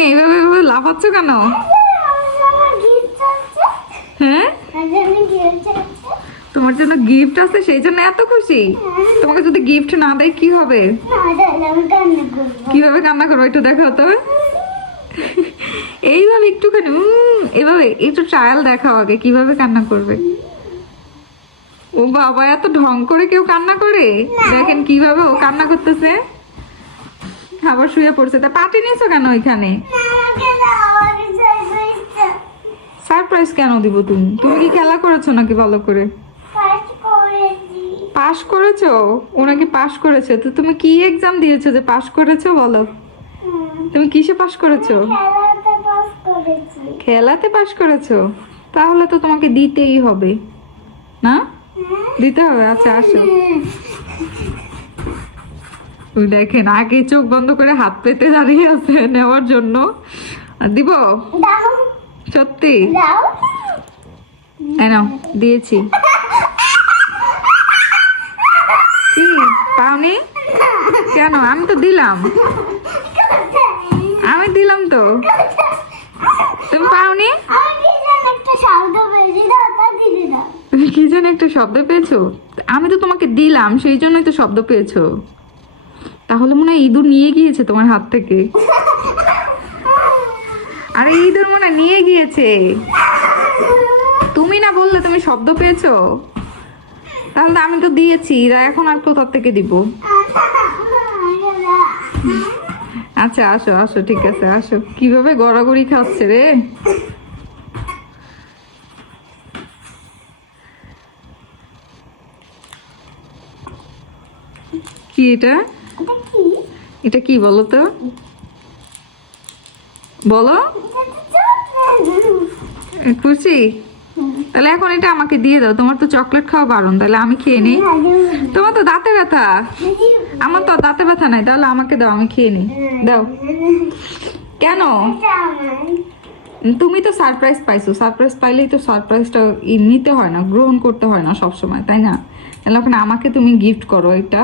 তুমি এইভাবে এইভাবে লাফাচ্ছ কেন? হ্যাঁ? তোমার জন্য গিফট আছে, সেই জন্য এত খুশি? তোমাকে যদি গিফট না দেয়, কি হবে? কীভাবে কান্না করব একটু দেখো তো? এইভাবে একটুখানি এভাবে একটু ট্রায়াল দেখাও আগে, কীভাবে কান্না করবে? ও বাবা, এত ঢং করে কেউ কান্না করে? দেখেন কীভাবে ও কান্না করতেছে। আবার শুয়ে পড়ছে। তা পাটি নিয়েছো কেন ওইখানে সারপ্রাইজ কেন দিব তুমি? তুমি কি খেলা করেছ নাকি ভালো করে? পাশ করেছ? ওনাকে পাশ করেছে? তো তুমি কি এক্সাম দিয়েছ যে পাশ করেছ বলো? তুমি কিসে পাশ করেছ? খেলাতে পাশ করেছ? তাহলে তো তোমাকে দিতেই হবে। না? দিতে হবে? আচ্ছা আসো। ওই দেখেন আগে চোখ বন্ধ করে হাত পেতে দাঁড়িয়ে আছে নেওয়ার জন্য। দিব? সত্যি? নাও দিয়েছি। কি? পাওনি? কেন? আমি তো দিলাম। আমি দিলাম তো। তুমি পাওনি? কি যেন একটা শব্দ পেয়েছ? আমি তো তোমাকে দিলাম সেই জন্যই তো শব্দ পেয়েছ। তাহলে মনে হয় ইঁদুর নিয়ে গিয়েছে তোমার হাত থেকে। আরে ইঁদুর মনে নিয়ে গিয়েছে। তুমি না বললে তুমি শব্দ পেয়েছ? তাহলে আমি তো দিয়েছি এখন আর কোথার থেকে দিব? আচ্ছা আসো আসো, ঠিক আছে, আসো। কীভাবে গড়াগড়ি খাচ্ছে রে? কি এটা? এটা কি বলো তো? বলো। খুশি তাহলে এখন এটা আমাকে দিয়ে দাও। তোমার তো চকলেট খাওয়া বারণ, তাহলে আমি খেয়ে নিই। তোমার তো দাঁতে ব্যথা। আমার তো দাঁতে ব্যথা নাই, তাহলে আমাকে দাও, আমি খেয়ে নিই। দাও। কেন? তুমি তো সারপ্রাইজ পাইছো। সারপ্রাইজ পাইলেই তো সারপ্রাইজটা নিতে হয় না, গ্রহণ করতে হয় না সবসময়, তাই না? তাহলে এখন আমাকে তুমি গিফট করো এটা।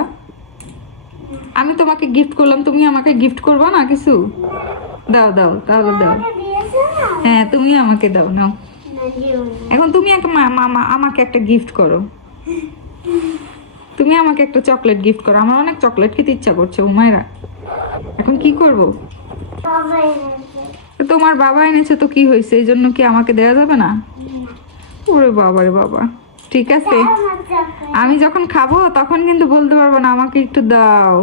আমি তোমাকে গিফট করলাম তুমি আমাকে গিফট করবা না কিছু? দাও দাও তাহলে দাও। হ্যাঁ তুমি আমাকে দাও নাও। এখন তুমি একটা আমাকে একটা গিফট করো। তুমি আমাকে একটা চকলেট গিফট করো। আমার অনেক চকলেট খেতে ইচ্ছা করছে উমায়রা এখন কি করব? তোমার বাবা এনেছে তো কি হয়েছে? এই জন্য কি আমাকে দেওয়া যাবে না? ওরে বাবা রে বাবা। ঠিক আছে। আমি যখন খাব তখন কিন্তু বলতে পারব না আমাকে একটু দাও।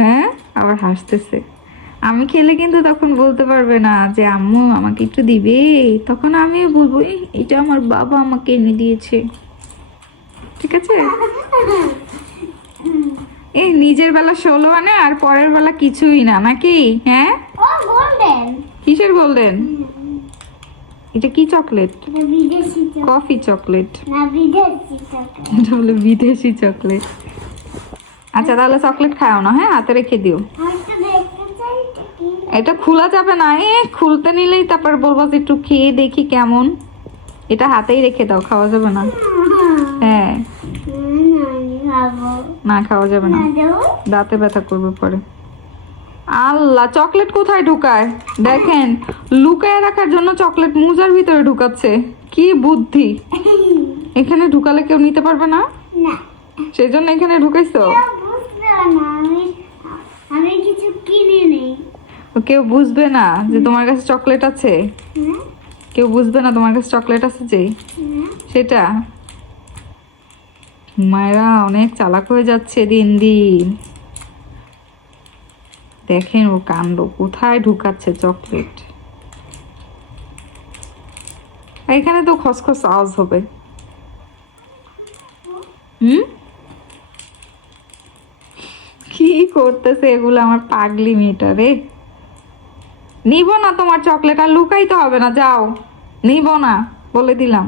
হ্যাঁ? আবার হাসতেছে। আমি খেলে কিন্তু তখন বলতে পারবে না যে আম্মু আমাকে একটু দিবে? তখন আমিও বলব "এই, এটা আমার বাবা আমাকে এনে দিয়েছে। ঠিক আছে? এই নিজের বেলা ষোলো আনে আর পরের বেলা কিছুই না নাকি? হ্যাঁ? কিসের বললেন এটা কি চকলেট? Coffee chocolate. এটা হলো বিদেশি চকলেট। আচ্ছা তাহলে চকলেট খাও না হ্যাঁ? হাতে রেখে দিও। এটা খোলা যাবে না এ খুলতে নিলেই তারপর বলব যে একটু খেয়ে দেখি কেমন। এটা হাতেই রেখে দাও খাওয়া যাবে না। হ্যাঁ। না, খাওয়া যাবে না। দাঁতে ব্যথা করবে পরে। আল্লাহ চকলেট কোথায় ঢুকায়? দেখেন লুকায় রাখার জন্য চকলেট মুজার ভিতরে ঢুকাচ্ছে। কি বুদ্ধি। এখানে ঢুকালে কেউ নিতে পারবে না। সেই জন্য এখানে ঢুকাইছো? আমি আমি কিছু কিনে নেই। ও কেউ বুঝবে না যে তোমার কাছে চকলেট আছে? হ্যাঁ? কেউ বুঝবে না তোমার কাছে চকলেট আছে যে? হ্যাঁ? সেটা? মায়েরা অনেক চালাক হয়ে যাচ্ছে দিন দিন। দেখেন ওর কাণ্ড কোথায় ঢুকাচ্ছে চকলেট? এখানে তো খসখস আওয়াজ হবে। হুম? কি করতেছে এগুলো আমার পাগলি মেয়েটা রে। নিব না তোমার চকলেট, আর লুকাইতে হবে না, যাও। নিব না, বলে দিলাম।